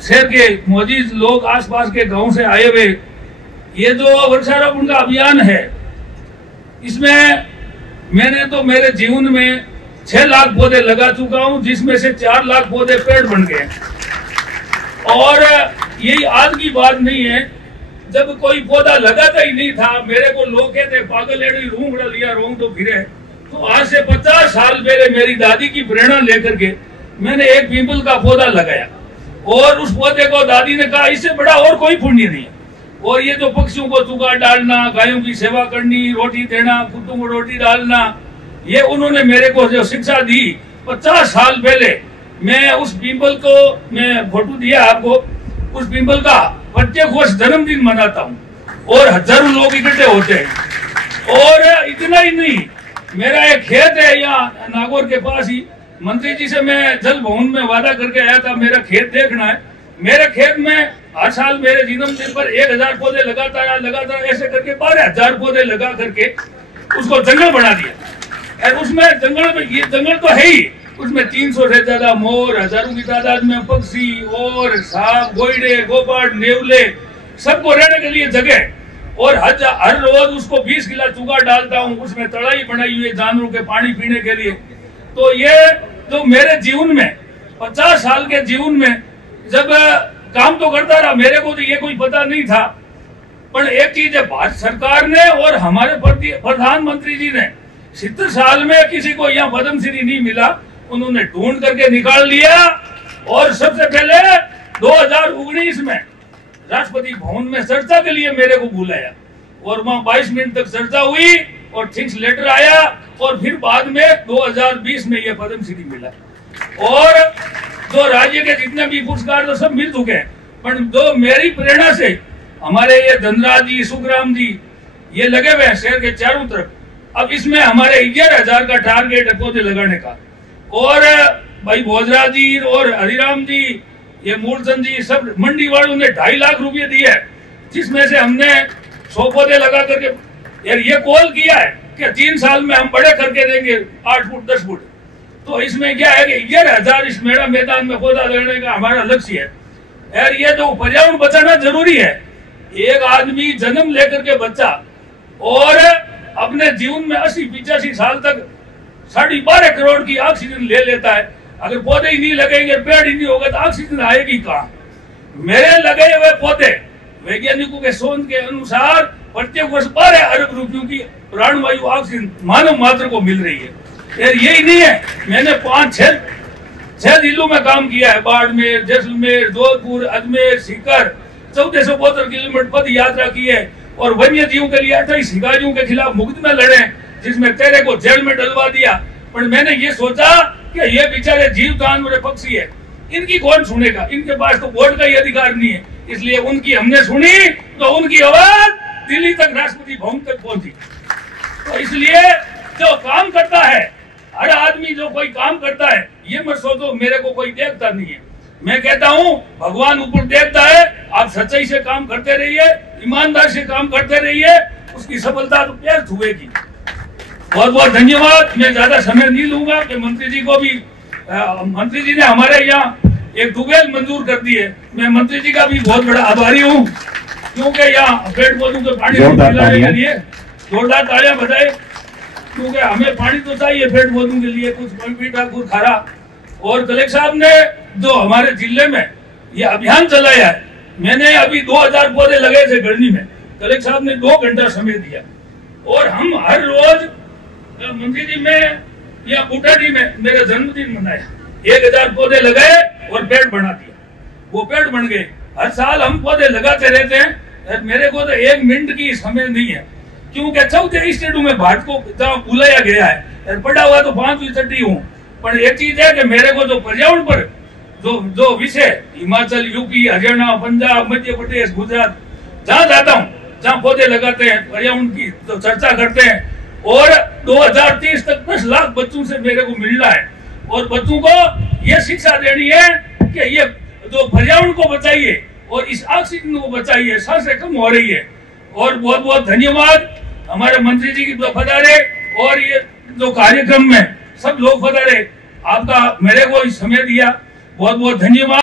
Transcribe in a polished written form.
शहर के मौजूद लोग, आसपास के गांव से आए हुए, ये जो वृक्षारोपण का अभियान है, इसमें मैंने तो मेरे जीवन में 6 लाख पौधे लगा चुका हूं, जिसमें से 4 लाख पौधे पेड़ बन गए। और यही आज की बात नहीं है, जब कोई पौधा लगाता ही नहीं था, मेरे को लोग कहते पागल एड़ी रूंगड़ा लिया रोंग तो फिरे। तो आज से 50 साल पहले मेरी दादी की प्रेरणा लेकर के मैंने एक पीपल का पौधा लगाया, और उस पौधे को दादी ने कहा इससे बड़ा और कोई पुण्य नहीं है। और ये जो पक्षियों को चुगा डालना, गायों की सेवा करनी, रोटी देना, कुत्तों को रोटी डालना, ये उन्होंने मेरे को जो शिक्षा दी 50 साल पहले, मैं उस पीपल को, मैं फोटो दिया आपको, उस पीपल का प्रत्येक वर्ष जन्मदिन मनाता हूँ और हजारों लोग इकट्ठे होते हैं। और इतना ही नहीं, मेरा एक खेत है यहाँ नागौर के पास ही, मंत्री जी से मैं जल भवन में वादा करके आया था मेरा खेत देखना है। मेरे खेत में हर साल मेरे जन्मदिन पर 1000 पौधे लगातार ऐसे करके 12000 पौधे लगा करके उसको जंगल बना दिया। और उसमें जंगल में, ये जंगल तो है ही, उसमें 300 से ज्यादा मोर, हजारों की तादाद में पक्षी और सांप, गोइडे, गोपाट, नेवले, सबको रहने के लिए जगह। और हर रोज उसको 20 किलो चूगा डालता हूँ, उसमें तड़ाई बनाई हुई है जानवरों के पानी पीने के लिए। तो ये जो मेरे जीवन में 50 साल के जीवन में जब काम तो करता रहा, मेरे को तो ये कोई पता नहीं था। पर एक चीज है, भारत सरकार ने और हमारे प्रधानमंत्री जी ने 70 साल में किसी को यहाँ पद्मश्री नहीं मिला, उन्होंने ढूंढ करके निकाल लिया। और सबसे पहले 2019 में राष्ट्रपति भवन में चर्चा के लिए मेरे को बुलाया, और वहां 22 मिनट तक चर्चा हुई और थिंग्स लेटर आया, और फिर बाद में 2020 में यह पद्मश्री मिला। और जो राज्य के जितने भी पुरस्कार तो सब मिल चुके हैं, पर जो मेरी प्रेरणा से हमारे ये धनराज जी, सुखराम जी, ये लगे हुए हैं शहर के चारों तरफ। अब इसमें हमारे 11,000 का टारगेट है पौधे लगाने का। और भाई भोजराज जी और हरिराम जी, ये मूलचंद जी, सब मंडी वालों ने 2.5 लाख रुपए दिए, जिसमें से हमने 100 पौधे लगा करके यार ये कॉल किया है कि 3 साल में हम बड़े करके देंगे 8 फुट 10 फुट। तो इसमें क्या है कि 11,000 इस मेड़ा मैदान में पौधा लगाने का हमारा लक्ष्य है। यार ये जो पर्यावरण बचाना जरूरी है, एक आदमी जन्म लेकर के बच्चा और अपने जीवन में 80-85 साल तक 12.5 करोड़ की ऑक्सीजन ले लेता है। अगर पौधे ही नहीं लगेंगे, पेड़ ही नहीं होगा, तो ऑक्सीजन आएगी कहाँ? मेरे लगे हुए पौधे वैज्ञानिकों के शोध के अनुसार प्रत्येक वर्ष 12 अरब रुपयों की प्राणवायु ऑक्सीजन मानव मात्र को मिल रही है। यार यही नहीं है, मैंने 5-6 जिलों में काम किया है, बाड़मेर, जैसलमेर, जोधपुर, अजमेर, सीकर, 1472 किलोमीटर पद यात्रा की है, और वन्य जीवों के लिए 28 शिकारियों के खिलाफ मुकदमे लड़े, जिसमें तेरे को जेल में डलवा दिया। पर मैंने ये सोचा कि ये बेचारे जीव जानवर पक्षी है, इनकी कौन सुनेगा? इनके पास तो वोट का ही अधिकार नहीं है। इसलिए उनकी हमने सुनी, तो उनकी आवाज दिल्ली तक, राष्ट्रपति भवन तक पहुंची। तो इसलिए जो काम करता है, हर आदमी जो कोई काम करता है, ये मत सोचो मेरे को कोई देखता नहीं है। मैं कहता हूँ भगवान ऊपर देखता है। आप सच्चाई से काम करते रहिए, ईमानदार से काम करते रहिए, उसकी सफलता तो पैर छुएगी। बहुत बहुत धन्यवाद। मैं ज्यादा समय नहीं लूंगा कि मंत्री जी को भी, मंत्री जी ने हमारे यहाँ एक ट्यूबवेल मंजूर कर दी है। मैं मंत्री जी का भी बहुत बड़ा आभारी हूँ, क्योंकि यहाँ पेड़ पौधों के पानी पिलाने के लिए जोरदार तालियां बजाए, क्योंकि हमें पानी तो चाहिए पेड़ पौधों के लिए, कुछ मीठा कुछ खारा। और कलेक्टर साहब ने जो हमारे जिले में ये अभियान चलाया है, मैंने अभी 2000 पौधे लगाए थे गढ़नी में, कलेक्टर साहब ने 2 घंटा समय दिया। और हम हर रोज मंत्री जी में या बूटाडी में मेरा जन्मदिन मनाया, 1000 पौधे लगाए और पेड़ बना दिया, वो पेड़ बन गए। हर साल हम पौधे लगाते रहते हैं। मेरे को तो 1 मिनट की समय नहीं है, क्योंकि 14 स्टेटों में भारत को बुलाया गया है, पढ़ा हुआ तो 5वीं छठी हूँ। पर एक चीज है कि मेरे को जो पर्यावरण पर जो विषय, हिमाचल, यूपी, हरियाणा, पंजाब, मध्य प्रदेश, गुजरात, जहाँ जाता हूँ, जहाँ पौधे लगाते हैं, पर्यावरण की तो चर्चा करते हैं। और 2030 तक 10 लाख बच्चों से मेरे को मिलना है, और बच्चों को ये शिक्षा देनी है कि ये जो पर्यावरण को बचाइए और इस ऑक्सीजन को बचाइए, सांसें कम हो रही है। और बहुत बहुत धन्यवाद हमारे मंत्री जी की पधारे, और ये जो कार्यक्रम में सब लोग पधारे, आपका मेरे को समय दिया, बहुत बहुत धन्यवाद।